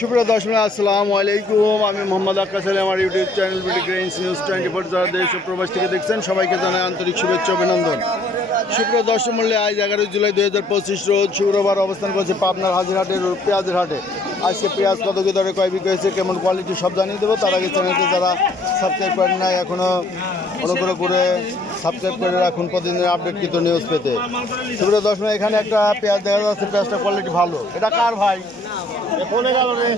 সুপ্রিয় দর্শক আসসালামু আলাইকুম। আমি মোহাম্মদ আক্কাস আলী, আমার YouTube channel BD grains news 24 যারা দেশ ও প্রবাস থেকে দেখছেন সবাইকে জানাই আন্তরিক শুভেচ্ছা অভিনন্দন। সুপ্রিয় দর্শক মূল্যে আজ 11 জুলাই 2025 রোজ শুক্রবার অবস্থান করছে পাবনার হাজিরহাটের পেঁয়াজের হাটে। আজকে পেঁয়াজ কত কি দরে কয় বিক্রি হয়েছে, কেমন কোয়ালিটি সব জানিয়ে দেবো। তার আগে চ্যানেলটি যারা সাবস্ক্রাইব করেন নাই এখনও অনুগ্রহ করে সাবস্ক্রাইব করে রাখুন প্রতিদিনের আপডেটকৃত নিউজ পেতে। সুপ্রিয় দর্শক এখানে একটা পেঁয়াজ দেখা যাচ্ছে, পেঁয়াজটা কোয়ালিটি ভালো। এটা কার ভাই? ফোনে গেল রে,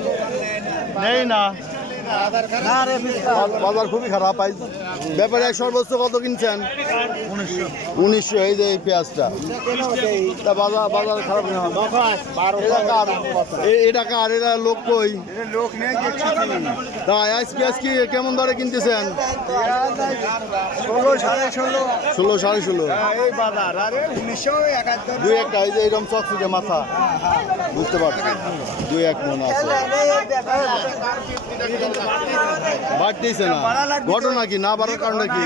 নেই না, বাজার খুবই খারাপ। ব্যাপারে সর্বোচ্চ কত কিনছেন? 1900। এই যে এই পেঁয়াজটা, তা বাজার খারাপ না। এটা কার? এটা লোক কই? তাই আজ পেঁয়াজ কি কেমন দরে কিনতেছেন? 16, 16, 16.5। দুই একটা এই যে এরকম চকচকে মাথা, বুঝতে পারছি 2-1 মন আছে। বাড়তেছে না, ঘটনা কি? না বাড়ার কারণটা কি?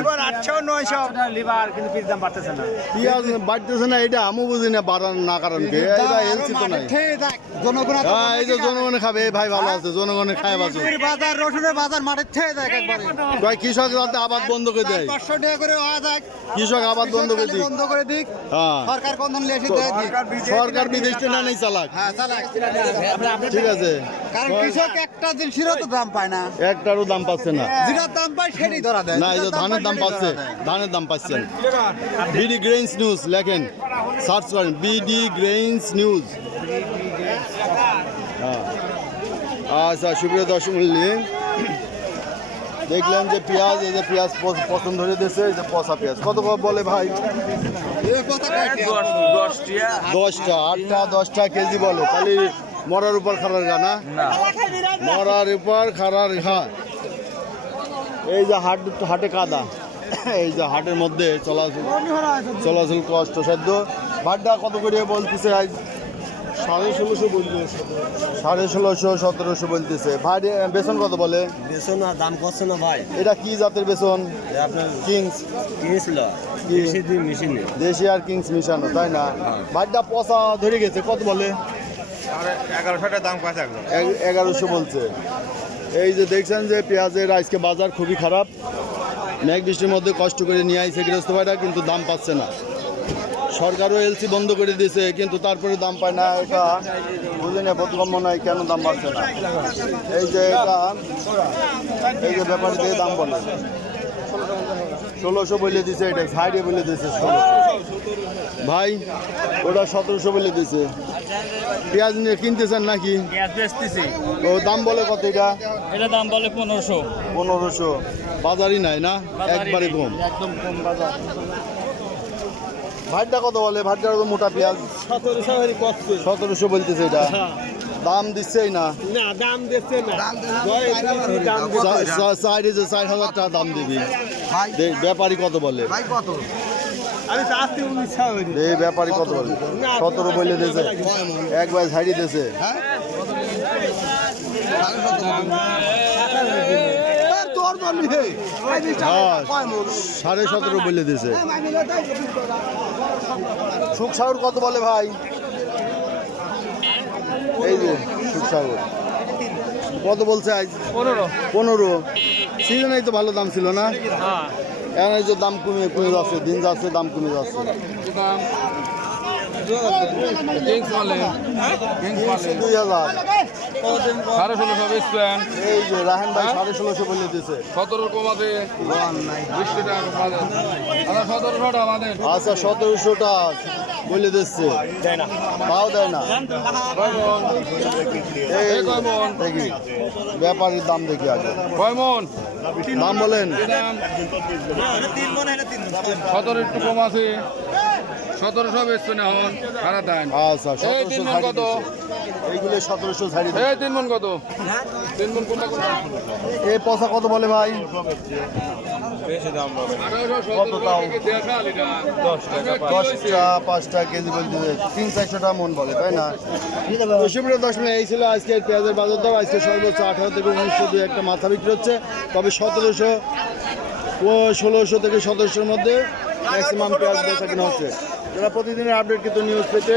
পেঁয়াজ বাড়তেছে না, এটা আমি বুঝি না বাড়ার না কারণ কি। এটা এলসি তো নাই, এই যে জনগণে খাবে। ভাই ভালো আছে, জনগণে খায় বাঁচো। বাজার রসুনের বাজার মাঠের থেকে দেয় একবারে। কৃষক যাতে আবাদ বন্ধ করে দেয়, 500 টাকা করে হওয়া যায়। কৃষক আবাদ বন্ধ করে দিক, বন্ধ করে দিক। হ্যাঁ সরকার কন্দন লেসে দেয় দিক। সরকার বিদেশ থেকে নেই চালাক। হ্যাঁ চালাক। ঠিক আছে, কারণ কৃষক একটা জিনিসেরও তো দাম পায় না, একটারও দাম পাচ্ছে না। যেটার দাম পায় সেটাই ধরা দেয়। না এই যে ধানের দাম পাচ্ছে, ধানের দাম পাচ্ছেন। বিডি গ্রেইনস নিউজ লেখেন, সার্চ করেন বিডি গ্রেইনস নিউজ। হ্যাঁ আচ্ছা, সুপ্রিয় দর্শক মণ্ডলী, দেখলেন যে পেঁয়াজ, এই যে পেঁয়াজ পছন্দ ধরে দিয়েছে। এই যে পচা পেঁয়াজ কত বলে ভাই? 10টা, 8টা 10টা কেজি বলে। খালি মরার উপর খারার গা না, মরার উপর খারার ঘা। এই যে হাটে কাদা, এই যে হাটের মধ্যে চলাচল কষ্টসাধ্য। ভাটটা কত করে বলতেছে? 1650 বলতেছে, 1650, 1700 বলতেছে। ভাই বেসন কত বলে? বেসন আর দাম করছে না ভাই। এটা কি জাতের বেসন? আপনার কিংস কিনেছিল মেশিনে, দেশি আর কিংস মিশানো, তাই না? ভাইটা পচা ধরে গেছে, কত বলে? 1100 দাম পাচ্ছে। 1100 বলছে। এই যে দেখছেন যে পেঁয়াজের আজকে বাজার খুবই খারাপ। মেঘ বৃষ্টির মধ্যে কষ্ট করে নিয়ে আইছে গৃহস্থ ভাইরা, কিন্তু দাম পাচ্ছে না। সরকারও এলসি বন্ধ করে দিয়েছে, কিন্তু তারপরে দাম পায় না। এটা বুঝে না, বোধগম্য নয় কেন দাম পাচ্ছে না। এই যে এটা, এই যে ব্যাপারী দিয়ে দাম বলে 1600 বলে দিছে, এটা সাইডে বলে দিয়েছে 1600। ভাই ওটা 1700 বলে দিয়েছে। পেঁয়াজ নিয়ে কিনতেছেন নাকি? ও দাম বলে কত? এটা দাম বলে 1500। বাজারই নাই না, একবারে কম, একদম কম বাজার। ভাটটা কত বলে? ভাটটা তো মোটা পেঁয়াজ 1700 বলতেছে। এটা দাম দিচ্ছেই না, দাম দিচ্ছে না। 4,000 টাকা দাম দিবি। ব্যাপারী কত বলে? এই ব্যাপারী কত বলে? 17 বলে দিয়েছে, একবার ছাড়িয়ে দিয়েছে। হ্যাঁ 17.5 বলে দিয়েছে। সুখসাগর কত বলে ভাই? এই যে সুখসাগর কত বলছে আজ? 15। সিজনেই তো ভালো দাম ছিল না, এখন এই যে দাম কমে যাচ্ছে, দিন যাচ্ছে দাম কমে যাচ্ছে। 2000। এই যে রাহেন ভাই 1650 বলে দিয়েছে। 17 কমাতে 20 টাকা আমাদের। আচ্ছা 1700টা বলে দিচ্ছে, তাও দেয় না। দেখি ব্যাপারীর দাম দেখি আগে, কয় মন দাম বলেন। 17 একটু কম আছে, 1700 বেচছে না হন খারাপ দাম। আচ্ছা 1700 কত? এইগুলো 1700 ছাড়ি। এই 3 মন কত? 3 মন কোনটা? এই পচা কত বলে ভাই? কত তাও? 10টা 5টা কেজি বলতে 300-400 টাকা মন বলে, তাই না? সুপ্রিয় দর্শক, এই ছিল আজকের পেঁয়াজের বাজার দর। আজকে সর্বোচ্চ 18 থেকে 1900 দুই একটা মাথা বিক্রি হচ্ছে, তবে 1700 ও 1600 থেকে 1700-র মধ্যে ম্যাক্সিমাম পেঁয়াজ বেচা কিনা হচ্ছে। যারা প্রতিদিনের আপডেট কিন্তু নিউজ পেতে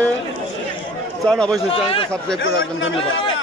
চান অবশ্যই চ্যানেলটা সাবস্ক্রাইব করে রাখবেন। ধন্যবাদ।